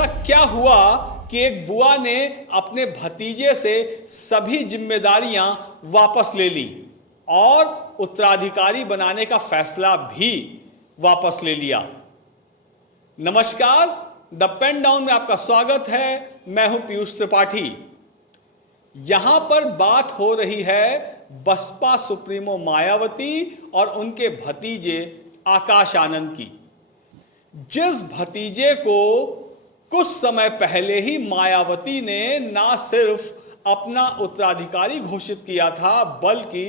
ऐसा क्या हुआ कि एक बुआ ने अपने भतीजे से सभी जिम्मेदारियां वापस ले ली और उत्तराधिकारी बनाने का फैसला भी वापस ले लिया। नमस्कार, द पेन डाउन में आपका स्वागत है। मैं हूं पीयूष त्रिपाठी। यहां पर बात हो रही है बसपा सुप्रीमो मायावती और उनके भतीजे आकाश आनंद की। जिस भतीजे को कुछ समय पहले ही मायावती ने ना सिर्फ अपना उत्तराधिकारी घोषित किया था बल्कि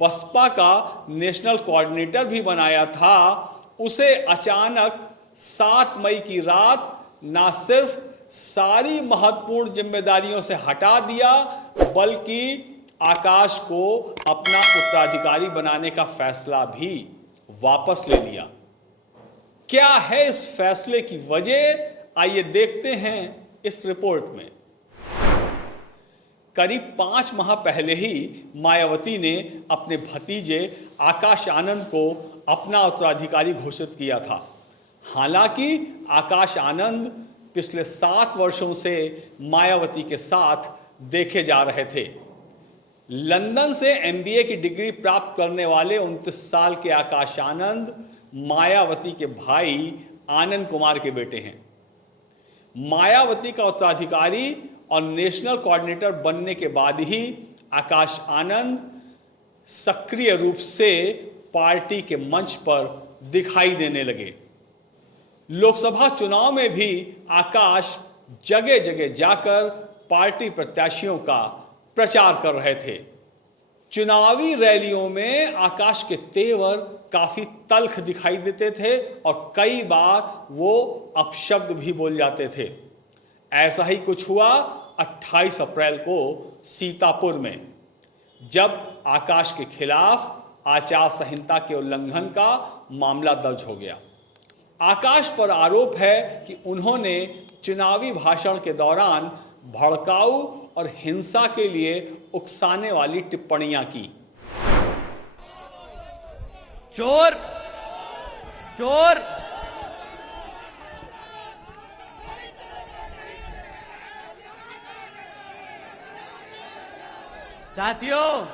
बसपा का नेशनल कोऑर्डिनेटर भी बनाया था, उसे अचानक 7 मई की रात ना सिर्फ सारी महत्वपूर्ण जिम्मेदारियों से हटा दिया बल्कि आकाश को अपना उत्तराधिकारी बनाने का फैसला भी वापस ले लिया। क्या है इस फैसले की वजह, आइए देखते हैं इस रिपोर्ट में। करीब 5 माह पहले ही मायावती ने अपने भतीजे आकाश आनंद को अपना उत्तराधिकारी घोषित किया था। हालांकि आकाश आनंद पिछले 7 वर्षों से मायावती के साथ देखे जा रहे थे। लंदन से MBA की डिग्री प्राप्त करने वाले 29 साल के आकाश आनंद मायावती के भाई आनंद कुमार के बेटे हैं। मायावती का उत्तराधिकारी और नेशनल कोऑर्डिनेटर बनने के बाद ही आकाश आनंद सक्रिय रूप से पार्टी के मंच पर दिखाई देने लगे। लोकसभा चुनाव में भी आकाश जगह जगह जाकर पार्टी प्रत्याशियों का प्रचार कर रहे थे। चुनावी रैलियों में आकाश के तेवर काफी तल्ख दिखाई देते थे और कई बार वो अपशब्द भी बोल जाते थे। ऐसा ही कुछ हुआ 28 अप्रैल को सीतापुर में, जब आकाश के खिलाफ आचार संहिता के उल्लंघन का मामला दर्ज हो गया। आकाश पर आरोप है कि उन्होंने चुनावी भाषण के दौरान भड़काऊ और हिंसा के लिए उकसाने वाली टिप्पणियां की। चोर चोर साथियों,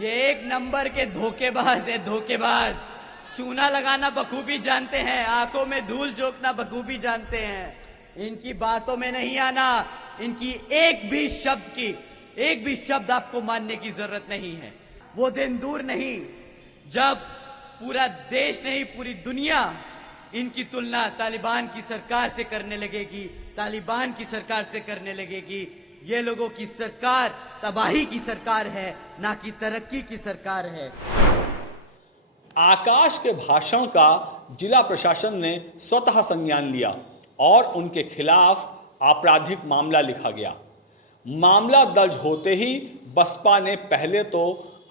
ये एक नंबर के धोखेबाज है, धोखेबाज। चूना लगाना बखूबी जानते हैं, आंखों में धूल झोंकना बखूबी जानते हैं। इनकी बातों में नहीं आना, इनकी एक भी शब्द आपको मानने की जरूरत नहीं है। वो दिन दूर नहीं जब पूरा देश नहीं, पूरी दुनिया इनकी तुलना तालिबान की सरकार से करने लगेगी, तालिबान की सरकार से करने लगेगी। ये लोगों की सरकार तबाही की सरकार है, ना कि तरक्की की सरकार है। आकाश के भाषण का जिला प्रशासन ने स्वतः संज्ञान लिया और उनके खिलाफ आपराधिक मामला लिखा गया। मामला दर्ज होते ही बसपा ने पहले तो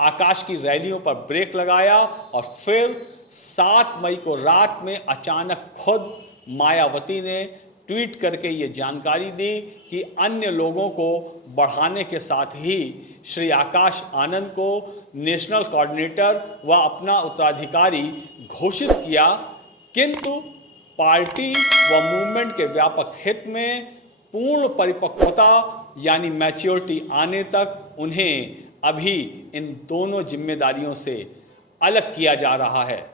आकाश की रैलियों पर ब्रेक लगाया और फिर 7 मई को रात में अचानक खुद मायावती ने ट्वीट करके ये जानकारी दी कि अन्य लोगों को बढ़ाने के साथ ही श्री आकाश आनंद को नेशनल कोऑर्डिनेटर व अपना उत्तराधिकारी घोषित किया, किंतु पार्टी व मूवमेंट के व्यापक हित में पूर्ण परिपक्वता यानी मैच्योरिटी आने तक उन्हें अभी इन दोनों जिम्मेदारियों से अलग किया जा रहा है।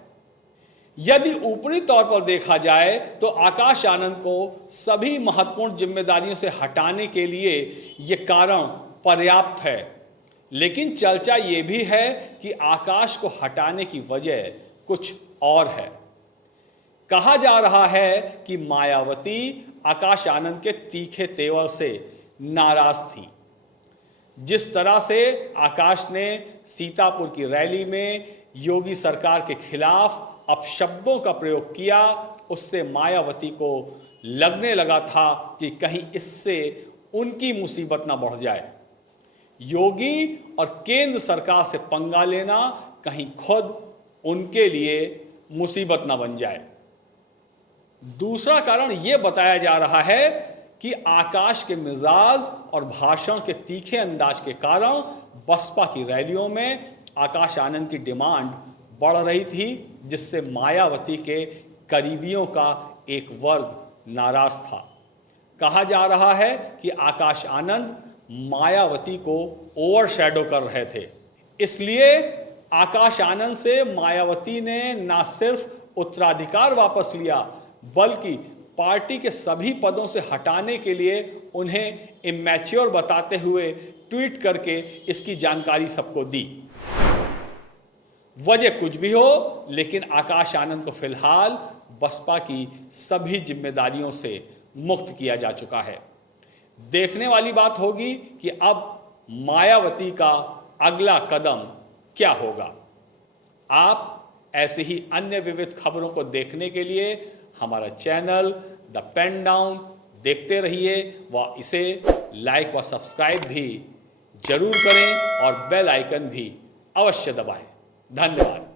यदि ऊपरी तौर पर देखा जाए तो आकाश आनंद को सभी महत्वपूर्ण जिम्मेदारियों से हटाने के लिए ये कारण पर्याप्त है, लेकिन चर्चा ये भी है कि आकाश को हटाने की वजह कुछ और है। कहा जा रहा है कि मायावती आकाश आनंद के तीखे तेवर से नाराज थी। जिस तरह से आकाश ने सीतापुर की रैली में योगी सरकार के खिलाफ अपशब्दों का प्रयोग किया, उससे मायावती को लगने लगा था कि कहीं इससे उनकी मुसीबत ना बढ़ जाए। योगी और केंद्र सरकार से पंगा लेना कहीं खुद उनके लिए मुसीबत ना बन जाए। दूसरा कारण यह बताया जा रहा है कि आकाश के मिजाज और भाषण के तीखे अंदाज के कारण बसपा की रैलियों में आकाश आनंद की डिमांड बढ़ रही थी, जिससे मायावती के करीबियों का एक वर्ग नाराज था। कहा जा रहा है कि आकाश आनंद मायावती को ओवरशैडो कर रहे थे। इसलिए आकाश आनंद से मायावती ने न सिर्फ उत्तराधिकार वापस लिया, बल्कि पार्टी के सभी पदों से हटाने के लिए उन्हें इमैच्योर बताते हुए ट्वीट करके इसकी जानकारी सबको दी। वजह कुछ भी हो, लेकिन आकाश आनंद को फिलहाल बसपा की सभी जिम्मेदारियों से मुक्त किया जा चुका है। देखने वाली बात होगी कि अब मायावती का अगला कदम क्या होगा। आप ऐसे ही अन्य विविध खबरों को देखने के लिए हमारा चैनल द पेन डाउन देखते रहिए व इसे लाइक व सब्सक्राइब भी जरूर करें और बेल आइकन भी अवश्य दबाएं। धन्यवाद।